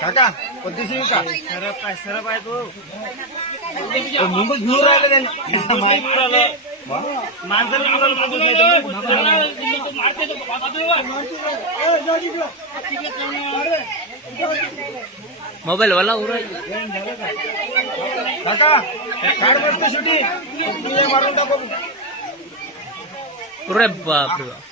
काका पद्धतशीर का सरप आहे तो मुंबईत घेऊन राहिले मोबाईल वाला काका काढ मस्त सुटी मारून टाकू रे बाप रे बाप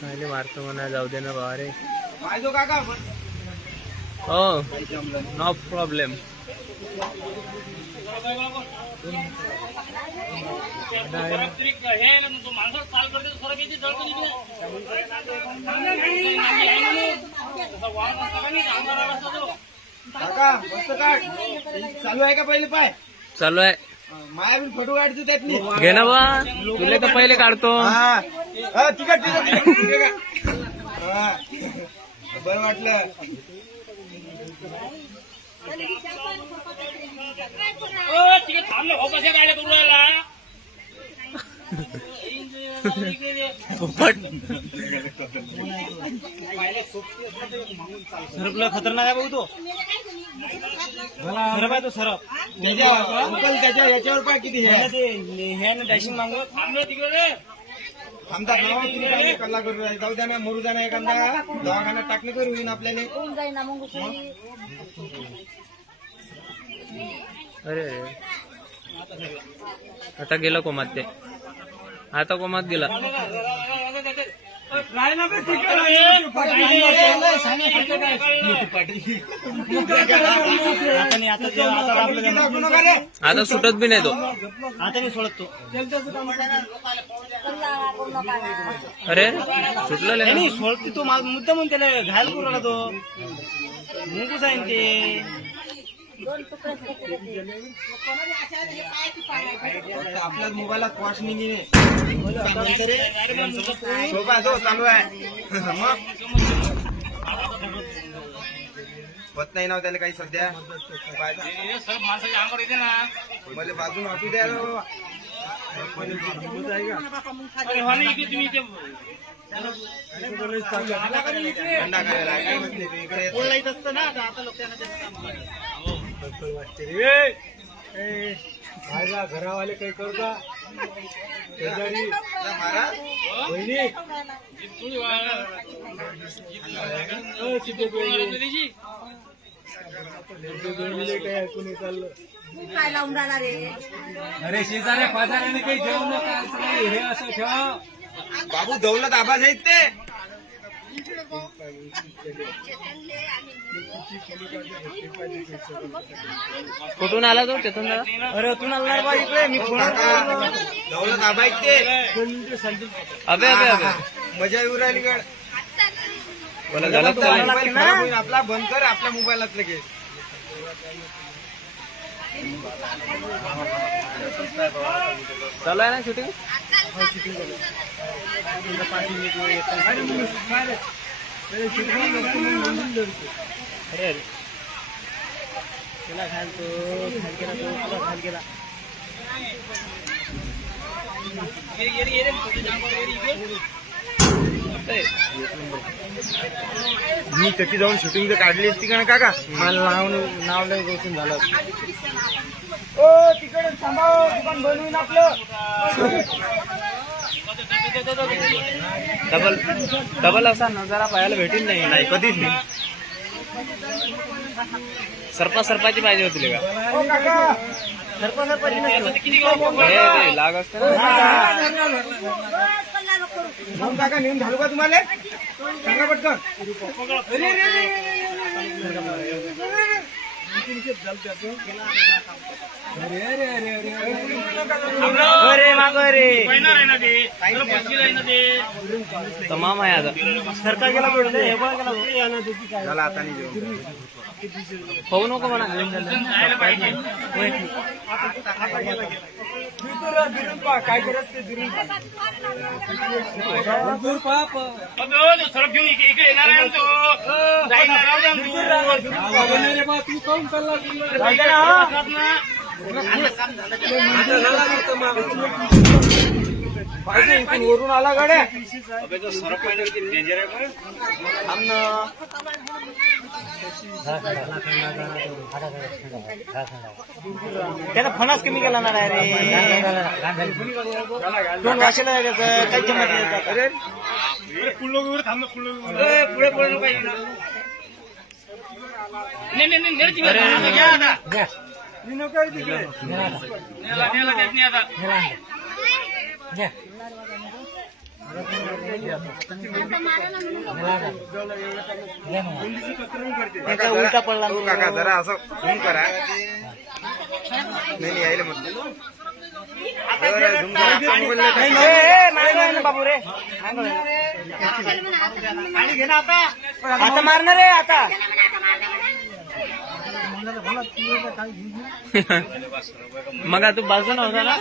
पहिले मारतो म्हणा जाऊ दे ना बाबा रे पाहिजो काका हो नो प्रॉब्लेम काका मस्त काढ चालू आहे का पहिले पाय चालू आहे माया बी फोटो काढतो त्यात मी घे ना बा तुले तर पहिले काढतो तिकट बरं वाटलं सरपला खतरनाक आहे भाऊ तो सरप आहे तो सरप त्याच्या याच्यावर पाय किती हे डॅशिंग मागू थांबतात ना तुम्ही कल्ला करू जाऊ द्या ना मरू द्या ना एखादा दवाखान्यात टाकणे करू येईन आपल्याला अरे आता गेला कोमात ते आता कोमात गेला आता सुटत बी नाही तो आता मी सोडत तो अरे सुटलं नाही सोडते तो मुद्दा म्हणून त्याला घायल करू राहिला तो मुंगूच आहे ते आपल्याच मोबाईलात वॉच निघणे सोबा तो चालू आहे मग होत नाही ना त्याला काही सध्या मला बाजून वाटू द्या घरावाले काही करू का काय लावून राहणार रे अरे शेजाऱ्या पाजाऱ्याने काही जेवण नका हे असं ठेवा बाबू दौलत आबाज आहेत ते कुठून आला तो चेतन दादा अरे तू आला बा इकडे मी दौलत आबा आहेत ते अबे अबे अबे मजा येऊ राहिली गड बोला झालं मोबाईल आपला बंद कर आपल्या मोबाईलात लगेच चालू आहे ना शूटिंग अरे केला खाल तो खाल केला तो पुरा खाल केला मी त्याची जाऊन शूटिंग तर काढली असती का काका मला नाव नाही गोष्ट झालं ओ तिकडे थांबाव दुकान बनवून आपलं डबल डबल असा नजारा पाहायला भेटेल नाही कधीच नाही सरपाची पाहिजे होती का लाग असतं ना काका नेऊन घालू का तुम्हाला सांगा पटकन अरे मागं रे तमाम आहे आता सरकार गेला पडलं हे बघ गेला झाला आता नाही जेवण. होऊ नको म्हणा काय करत ते दुरून वरून आला गाड्या त्याला फणस कमी केला ना रे दोन वाशीला जायचं काही जमत नाही. पुढे पुढे उलटा पडला काका जरा असं झूम करा नाही यायला म्हटलं बाबू रे आता मारणार रे आता मग तू बाजू नव्हता ना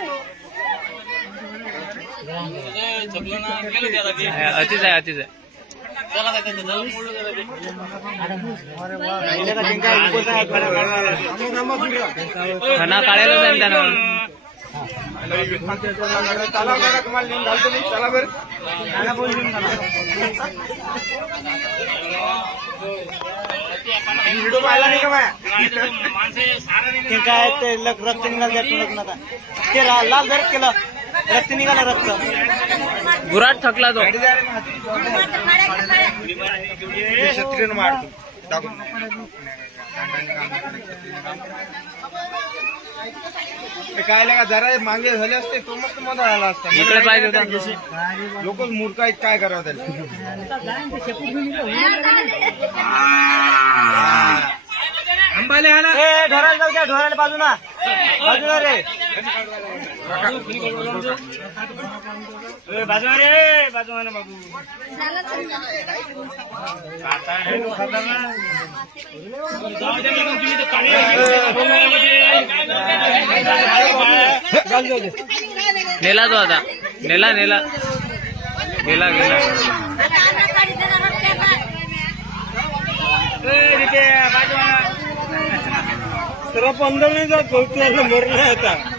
अतिच आहे अतिच आहे खाना काढायला जाईल त्यानं तुम्हाला लिहून घालतो मी चला बरं व्हिडिओ पाहिला नाही का ते काय ते रक्त निघालं नका ते लाल जर केलं रक्त निघालं रक्त गुराट थकला तो क्षत्रियन मारतो टाकून काय का जरा मागे झाले असते तो मस्त मजा आला असता इकडे पाहिजे होता लोक मूर्ख आहेत काय करावं त्याला अंबाले आला ढोराला जाऊ द्या ढोराला बाजूला बाजूला रे बाजूला रे बाजूला ना बाबू नेला तो आता नेला नेला गेला गेला सर्व पंधरा नाही जात मरला आता